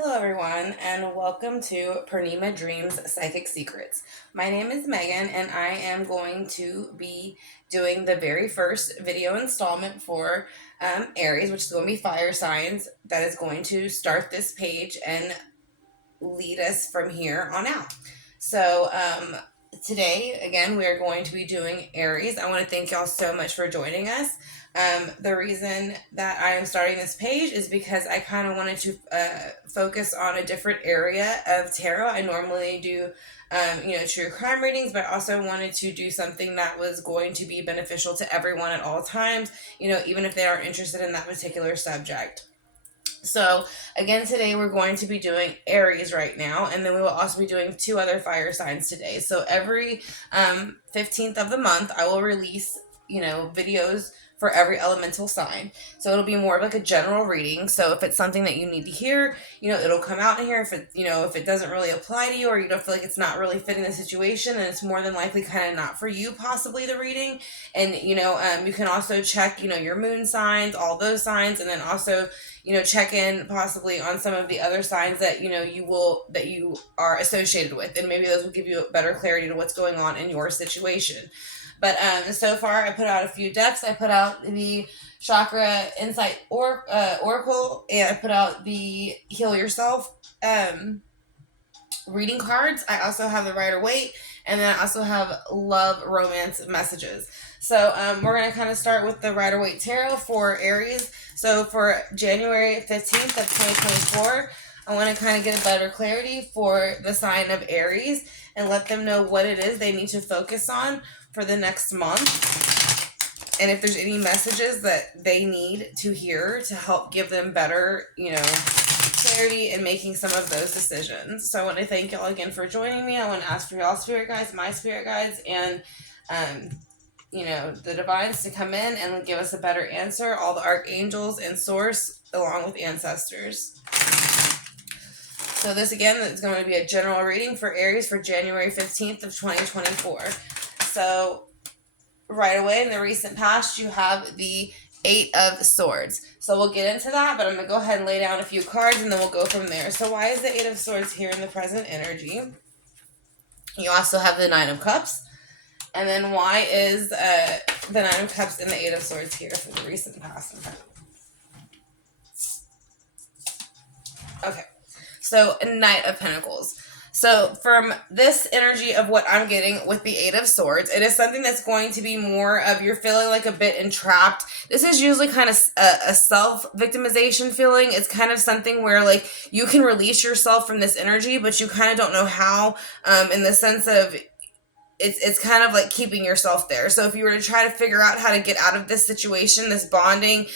Hello, everyone, and welcome to Purnima Dreams Psychic Secrets. My name is Megan, and I am going to be doing the very first video installment for Aries, which is going to be fire signs, that is going to start this page and lead us from here on out. So, today, again, we are going to be doing Aries. I want to thank y'all so much for joining us. The reason that I am starting this page is because I kind of wanted to focus on a different area of tarot. I normally do, true crime readings, but I also wanted to do something that was going to be beneficial to everyone at all times, even if they aren't interested in that particular subject. So, again, today we're going to be doing Aries right now, and then we will also be doing two other fire signs today. So, every 15th of the month, I will release, videos for every elemental sign. So, it'll be more of like a general reading. So, if it's something that you need to hear, it'll come out in here. If it doesn't really apply to you or you don't feel like it's not really fitting the situation, then it's more than likely kind of not for you, possibly the reading. And, you can also check, your moon signs, all those signs, and then also check in possibly on some of the other signs that you are associated with, and maybe those will give you a better clarity to what's going on in your situation. But so far, I put out a few decks. I put out the Chakra Insight Oracle, and I put out the Heal Yourself reading cards. I also have the Rider-Waite, and then I also have Love Romance Messages. So we're going to kind of start with the Rider-Waite Tarot for Aries. So for January 15th of 2024, I want to kind of get a better clarity for the sign of Aries and let them know what it is they need to focus on for the next month. And if there's any messages that they need to hear to help give them better, clarity in making some of those decisions. So I want to thank y'all again for joining me. I want to ask for y'all spirit guides, my spirit guides, and the divines to come in and give us a better answer, all the archangels and source, along with ancestors. So this, again, is going to be a general reading for Aries for January 15th of 2024. So right away in the recent past, you have the Eight of Swords. So we'll get into that, but I'm going to go ahead and lay down a few cards, and then we'll go from there. So why is the Eight of Swords here in the present energy? You also have the Nine of Cups. And then why is the Nine of Cups and the Eight of Swords here for the recent past? Okay. So Knight of Pentacles. So from this energy of what I'm getting with the Eight of Swords, it is something that's going to be more of you're feeling like a bit entrapped. This is usually kind of a self-victimization feeling. It's kind of something where like you can release yourself from this energy, but you kind of don't know how, in the sense of it's kind of like keeping yourself there. So if you were to try to figure out how to get out of this situation, this bonding,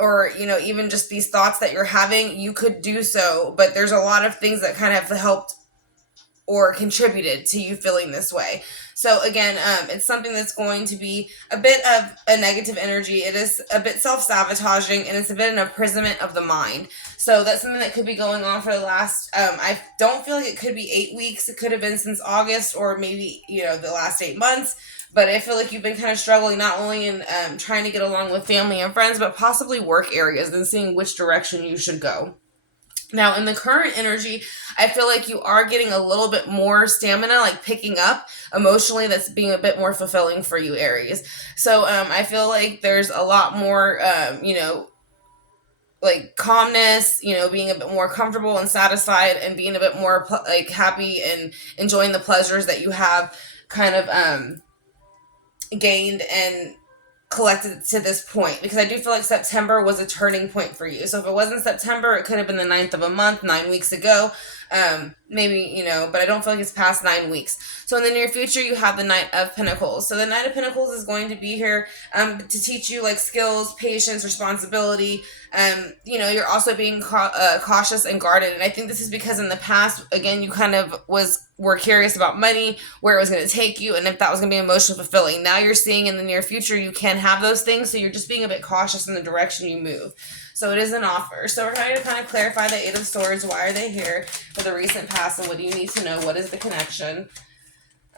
or even just these thoughts that you're having, you could do so, but there's a lot of things that kind of helped or contributed to you feeling this way. So again, it's something that's going to be a bit of a negative energy. It is a bit self-sabotaging, and it's a bit an imprisonment of the mind. So that's something that could be going on for the last, I don't feel like it could be 8 weeks. It could have been since August, or maybe, the last 8 months. But I feel like you've been kind of struggling not only in trying to get along with family and friends, but possibly work areas and seeing which direction you should go. Now, in the current energy, I feel like you are getting a little bit more stamina, like picking up emotionally, that's being a bit more fulfilling for you, Aries. So I feel like there's a lot more, like calmness, being a bit more comfortable and satisfied, and being a bit more like happy and enjoying the pleasures that you have kind of gained and collected to this point, because I do feel like September was a turning point for you. So if it wasn't September, it could have been the 9th of a month, 9 weeks ago, maybe, but I don't feel like it's past 9 weeks. So in the near future, you have the Knight of Pentacles. So the Knight of Pentacles is going to be here to teach you like skills, patience, responsibility. You're also being cautious and guarded. And I think this is because in the past, again, you kind of were curious about money, where it was going to take you, and if that was going to be emotionally fulfilling. Now you're seeing in the near future you can have those things, so you're just being a bit cautious in the direction you move. So it is an offer. So we're going to kind of clarify the Eight of Swords. Why are they here for the recent past, and what do you need to know? What is the connection?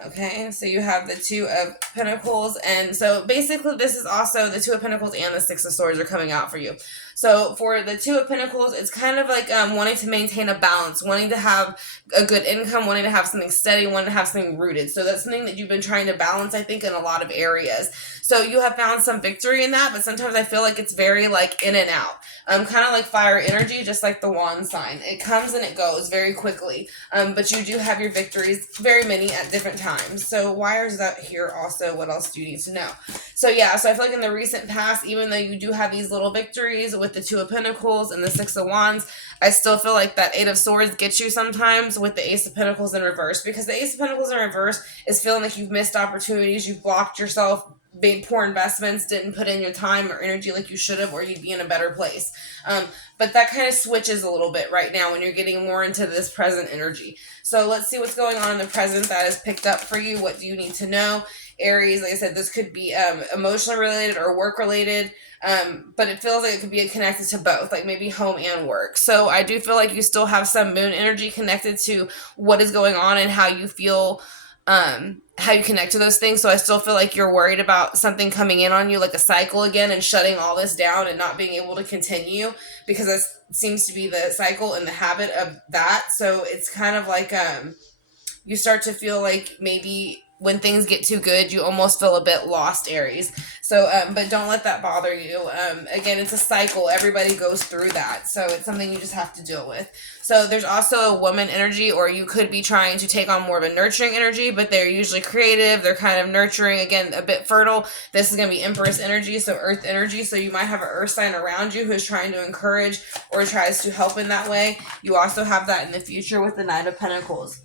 Okay, so you have the Two of Pentacles, and so basically this is also the Two of Pentacles and the Six of Swords are coming out for you. So for the Two of Pentacles, it's kind of like wanting to maintain a balance, wanting to have a good income, wanting to have something steady, wanting to have something rooted. So that's something that you've been trying to balance, I think, in a lot of areas. So you have found some victory in that, but sometimes I feel like it's very like in and out. Kind of like fire energy, just like the wand sign. It comes and it goes very quickly. But you do have your victories, very many at different times. So why is that here also? What else do you need to know? So yeah, so I feel like in the recent past, even though you do have these little victories with the Two of Pentacles and the Six of Wands, I still feel like that Eight of Swords gets you sometimes with the Ace of Pentacles in reverse, because the Ace of Pentacles in reverse is feeling like you've missed opportunities, you've blocked yourself, made poor investments, didn't put in your time or energy like you should have, or you'd be in a better place. But that kind of switches a little bit right now when you're getting more into this present energy. So let's see what's going on in the present that is picked up for you. What do you need to know? Aries, like I said, this could be emotionally related or work related. But it feels like it could be connected to both, like maybe home and work. So I do feel like you still have some moon energy connected to what is going on and how you feel, how you connect to those things. So I still feel like you're worried about something coming in on you, like a cycle again, and shutting all this down and not being able to continue, because that seems to be the cycle and the habit of that. So it's kind of like you start to feel like maybe when things get too good, you almost feel a bit lost, Aries. So, but don't let that bother you. Again, it's a cycle. Everybody goes through that. So it's something you just have to deal with. So there's also a woman energy, or you could be trying to take on more of a nurturing energy, but they're usually creative. They're kind of nurturing, again, a bit fertile. This is going to be Empress energy, so earth energy. So you might have an earth sign around you who's trying to encourage or tries to help in that way. You also have that in the future with the Knight of Pentacles.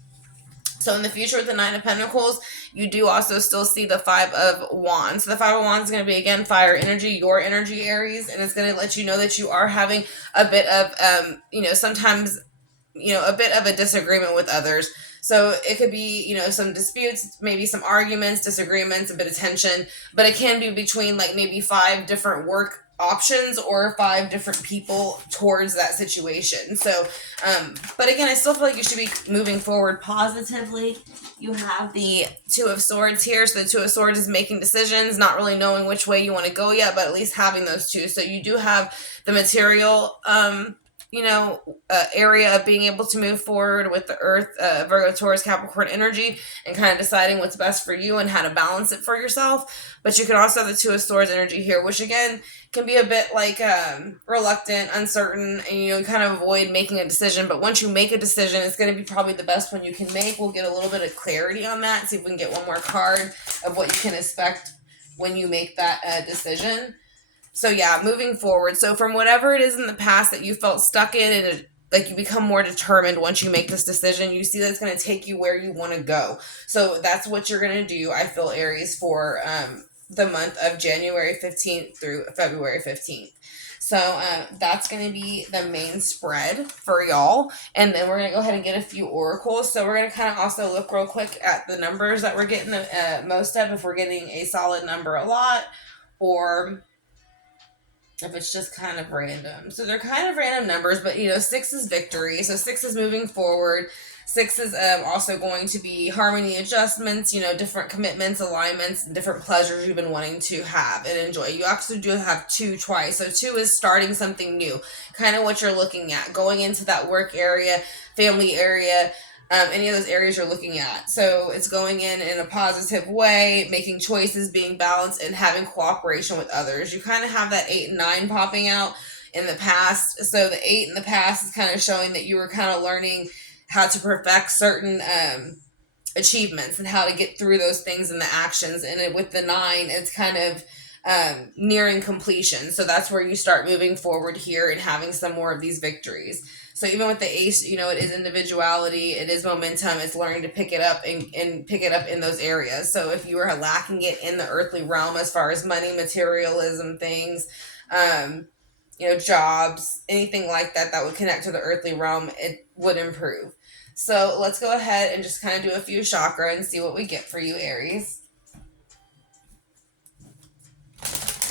So in the future with the Nine of Pentacles, you do also still see the Five of Wands. So the Five of Wands is going to be, again, fire energy, your energy, Aries, and it's going to let you know that you are having a bit of, sometimes, a bit of a disagreement with others. So it could be, some disputes, maybe some arguments, disagreements, a bit of tension, but it can be between like maybe 5 different work options or 5 different people towards that situation. So, but again, I still feel like you should be moving forward positively. You have the Two of Swords here. So the Two of Swords is making decisions, not really knowing which way you want to go yet, but at least having those two. So you do have the material, area of being able to move forward with the Earth, Virgo, Taurus, Capricorn energy, and kind of deciding what's best for you and how to balance it for yourself. But you can also have the Two of Swords energy here, which again can be a bit like reluctant, uncertain, and kind of avoid making a decision. But once you make a decision, it's going to be probably the best one you can make. We'll get a little bit of clarity on that. See if we can get one more card of what you can expect when you make that decision. So yeah, moving forward. So from whatever it is in the past that you felt stuck in, and like you become more determined once you make this decision, you see that it's going to take you where you want to go. So that's what you're going to do, I feel, Aries, for the month of January 15th through February 15th. So that's going to be the main spread for y'all. And then we're going to go ahead and get a few oracles. So we're going to kind of also look real quick at the numbers that we're getting the most of, if we're getting a solid number a lot, or if it's just kind of random. So they're kind of random numbers, but 6 is victory. So 6 is moving forward. 6 is also going to be harmony adjustments, different commitments, alignments, and different pleasures you've been wanting to have and enjoy. You actually do have 2 twice. So 2 is starting something new, kind of what you're looking at, going into that work area, family area, any of those areas you're looking at. So it's going in a positive way, making choices, being balanced, and having cooperation with others. You kind of have that 8 and 9 popping out in the past. So the 8 in the past is kind of showing that you were kind of learning how to perfect certain achievements and how to get through those things and the actions. And with the 9, it's kind of nearing completion. So that's where you start moving forward here and having some more of these victories. So even with the Ace, it is individuality, it is momentum, it's learning to pick it up and pick it up in those areas. So if you are lacking it in the earthly realm as far as money, materialism, things, jobs, anything like that would connect to the earthly realm, it would improve. So let's go ahead and just kind of do a few chakra and see what we get for you, Aries.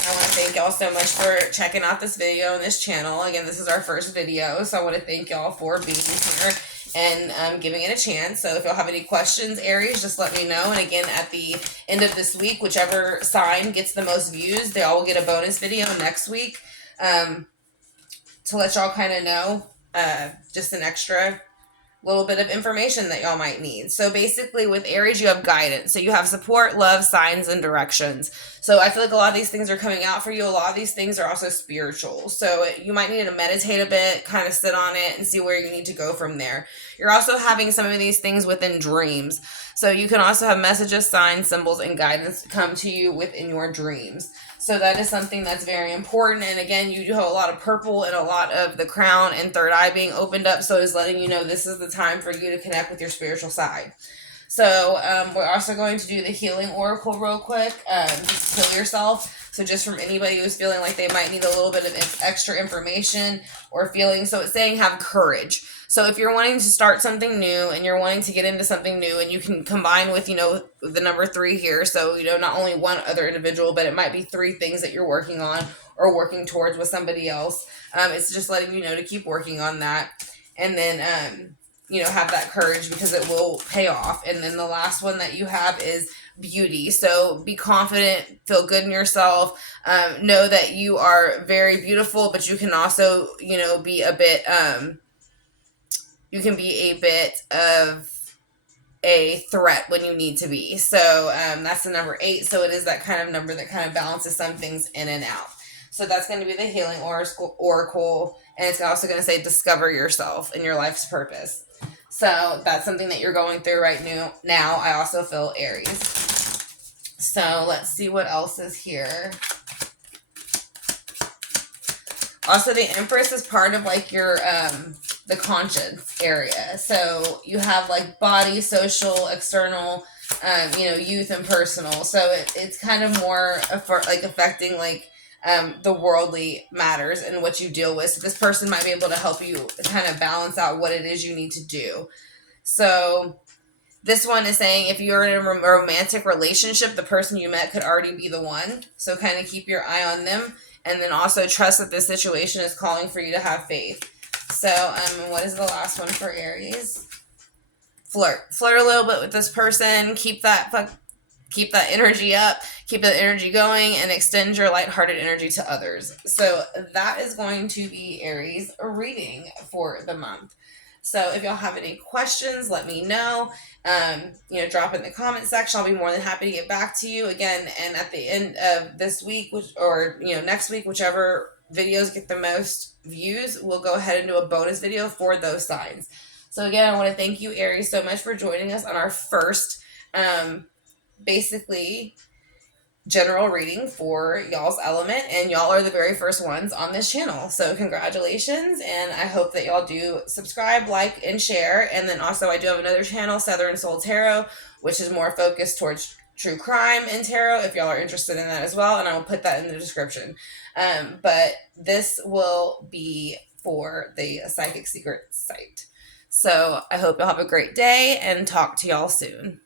I want to thank y'all so much for checking out this video and this channel. Again, this is our first video, so I want to thank y'all for being here and giving it a chance. So if y'all have any questions, Aries, just let me know. And again, at the end of this week, whichever sign gets the most views, they all will get a bonus video next week. to let y'all kind of know, just an extra little bit of information that y'all might need. So basically with Aries, you have guidance. So you have support, love, signs, and directions. So I feel like a lot of these things are coming out for you. A lot of these things are also spiritual. So you might need to meditate a bit, kind of sit on it and see where you need to go from there. You're also having some of these things within dreams. So you can also have messages, signs, symbols, and guidance come to you within your dreams. So that is something that's very important. And again, you do have a lot of purple and a lot of the crown and third eye being opened up. So it's letting you know this is the time for you to connect with your spiritual side. So we're also going to do the healing oracle real quick. Just heal yourself. So just from anybody who's feeling like they might need a little bit of extra information or feeling. So it's saying have courage. So if you're wanting to start something new and you're wanting to get into something new, and you can combine with, the number 3 here. So, not only one other individual, but it might be 3 things that you're working on or working towards with somebody else. It's just letting you know to keep working on that. And then, have that courage because it will pay off. And then the last one that you have is beauty. So be confident, feel good in yourself, know that you are very beautiful, but you can also, be a bit, you can be a bit of a threat when you need to be. So that's the number 8. So it is that kind of number that kind of balances some things in and out. So that's going to be the healing oracle. And it's also going to say discover yourself and your life's purpose. So that's something that you're going through right now. I also feel Aries. So let's see what else is here. Also, the Empress is part of like your the conscience area. So you have like body, social, external, youth and personal. So it's kind of more like affecting like the worldly matters and what you deal with. So this person might be able to help you kind of balance out what it is you need to do. So this one is saying if you're in a romantic relationship, the person you met could already be the one. So kind of keep your eye on them. And then also trust that this situation is calling for you to have faith. So, what is the last one for Aries? Flirt a little bit with this person. Keep that energy up. Keep that energy going, and extend your lighthearted energy to others. So that is going to be Aries reading for the month. So if y'all have any questions, let me know. Drop in the comment section. I'll be more than happy to get back to you again. And at the end of this week, or next week, whichever videos get the most views, we'll go ahead and do a bonus video for those signs. So again, I want to thank you, Aries, so much for joining us on our first, basically general reading for y'all's element, and y'all are the very first ones on this channel. So congratulations, and I hope that y'all do subscribe, like, and share. And then also I do have another channel, Southern Soul Tarot, which is more focused towards true crime and tarot, if y'all are interested in that as well, and I will put that in the description. But this will be for the Psychic Secrets site. So I hope y'all have a great day, and talk to y'all soon.